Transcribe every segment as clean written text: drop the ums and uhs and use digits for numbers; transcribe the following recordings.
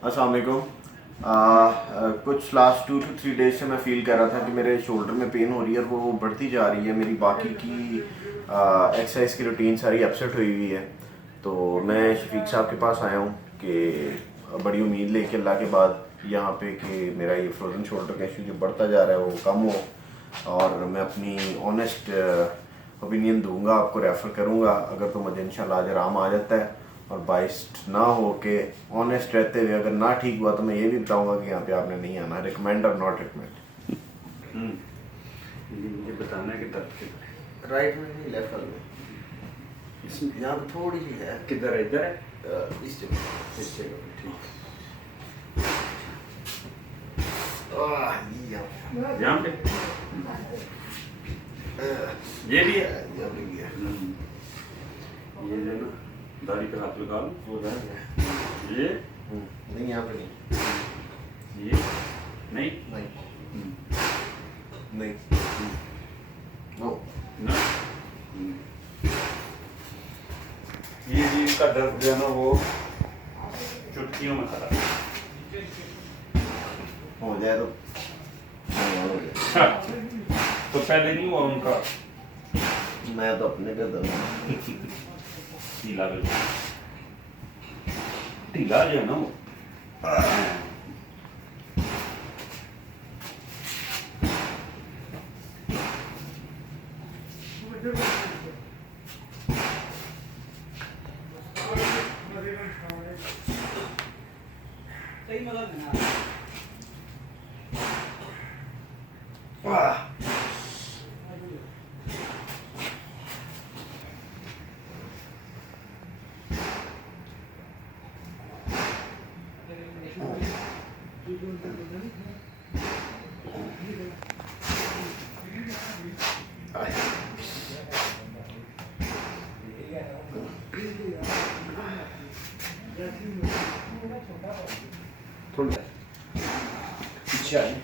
अस्सलाम वालेकुम। कुछ लास्ट 2 to 3 डेज से मैं फ़ील कर रहा था कि मेरे शोल्डर में पेन हो रही है और वो बढ़ती जा रही है। मेरी बाकी की एक्सरसाइज की रूटीन सारी अपसेट हुई हुई है। तो मैं शफीक साहब के पास आया हूँ कि बड़ी उम्मीद लेके अल्लाह के बाद यहाँ पे कि मेरा ये फ्रोज़न शोल्डर का इशू जो बढ़ता जा रहा है वो कम हो, और मैं अपनी ऑनेस्ट ओपिनियन दूंगा, आपको रेफ़र करूँगा अगर तो मुझे इंशाल्लाह आज आराम आ जाता है। और बाइस्ड ना हो के ऑनेस्ट रहते हुए अगर ना ठीक हुआ तो मैं ये भी बताऊंगा कि यहाँ पे आपने नहीं आना। रिकमेंड और नॉट रिकमेंड। मुझे बताना है कि दर्द किधर है। राइट में नहीं, लेफ्ट में। इसमें यहाँ पे थोड़ी सी है। किधर है? इधर है, इस जगह। इस जगह पे, ठीक यहाँ पे ये भी है। यहाँ पे भी है। ये जो है ना, दाढ़ी पे हाथ लगा लो, वो ना ये नहीं, यहाँ पे नहीं, ये नहीं नहीं, नहीं, नो। ना, ये इसका दर्द जो है ना वो चुटकियों में खड़ा है। हो जाए तो अच्छा, तो पहले नहीं हुआ उनका? मैं तो अपने कर दूँगा। ढीला बिल्कुल ढीला जो है ना वो थोड़ा पीछे आए।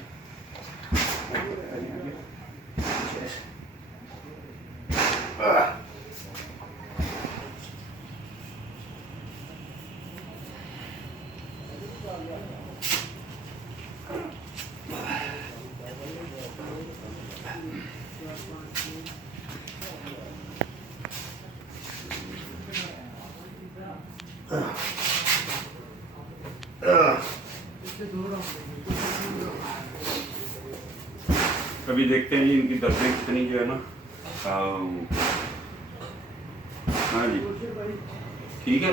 अभी देखते हैं जी इनकी दर्दें कितनी जो है ना। हाँ जी, ठीक है।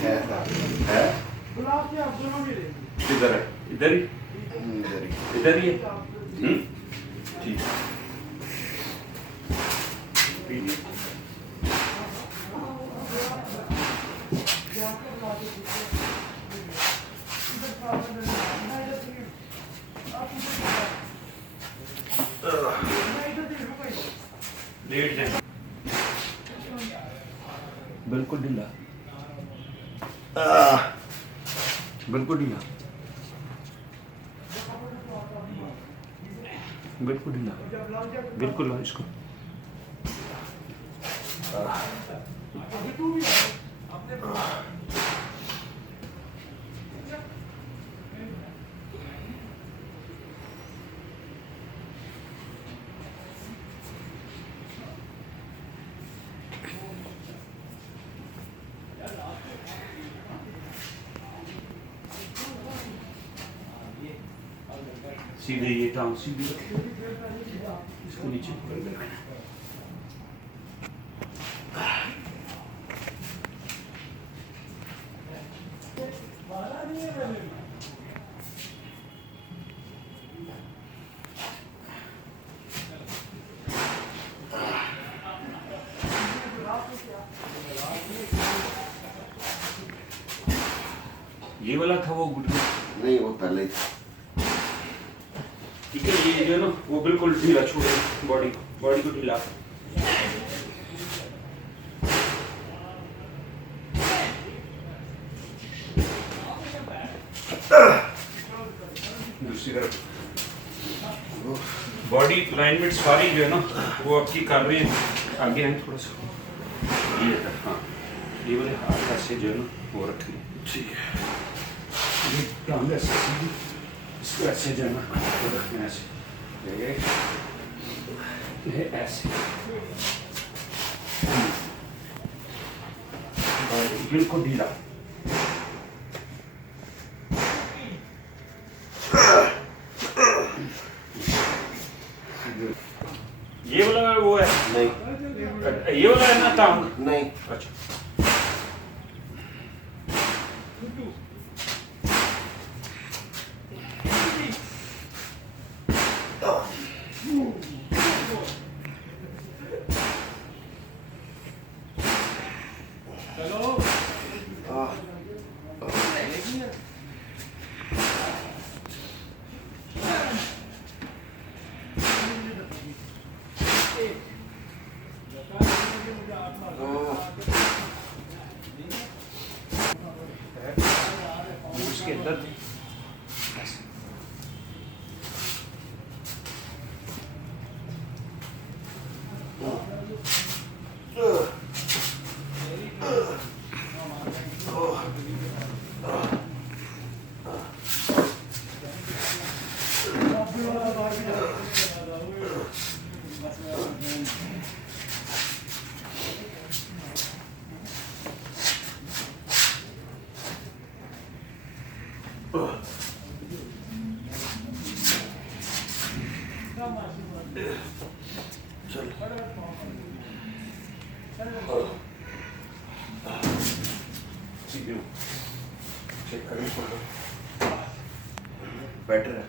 है किधर है? इधर ही, इधर ही है। ठीक है। लेट जाए, बिल्कुल ढीला, बिल्कुल ढीला, बिल्कुल ढीला, बिल्कुल लो इसको। सीधे ये टांग सीधी रखो, इसको नीचे पकड़ के रखना। ये वाला था वो घुटना? नहीं, वो पहले ही था। ठीक है, ये जो है ना वो बिल्कुल ढीला छोड़े, बॉडी बॉडी को ढीला। दूसरी तरफ बॉडी अलाइनमेंट सारी जो है ना वो आपकी कर रहे हैं, आगे हैं थोड़ा सा, ये हाँ ये वाले हाथ ऐसे जो है ना वो रखने। ठीक है। ये टांग ऐसे सीधी, इसको ऐसे जो है ना वो रखना ऐसे, ये ऐसे बिल्कुल ढीला। ये वाला वो है नहीं ये वाला है ना टांग। नहीं अच्छा उसके अंदर ऐसे। चल चेक करें बेटर है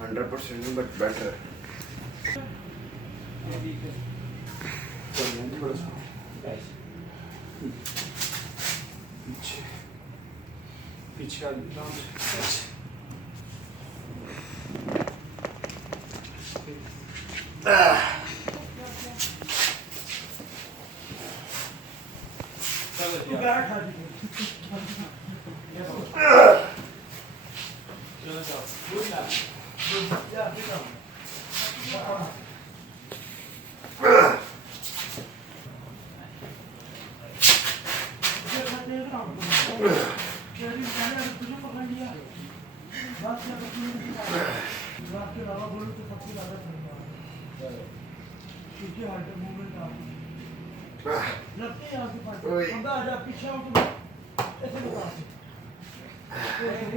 100% नहीं बट बेटर है। पीछे पीछे आ जाओ।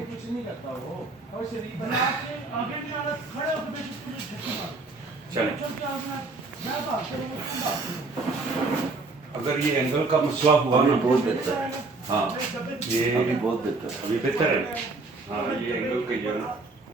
कुछ नहीं करता वो और शरीर बना के आगे भी आना खड़े होकर बेशक तुझे झटके मार चले। चल के आगे मैं बात करूंगा तुम बात करो। अगर ये एंगल का मसला हुआ अभी ना, बहुत बेहतर है। हाँ ये अभी बहुत बेहतर है। अभी बेहतर है। हाँ ये एंगल का जो है ना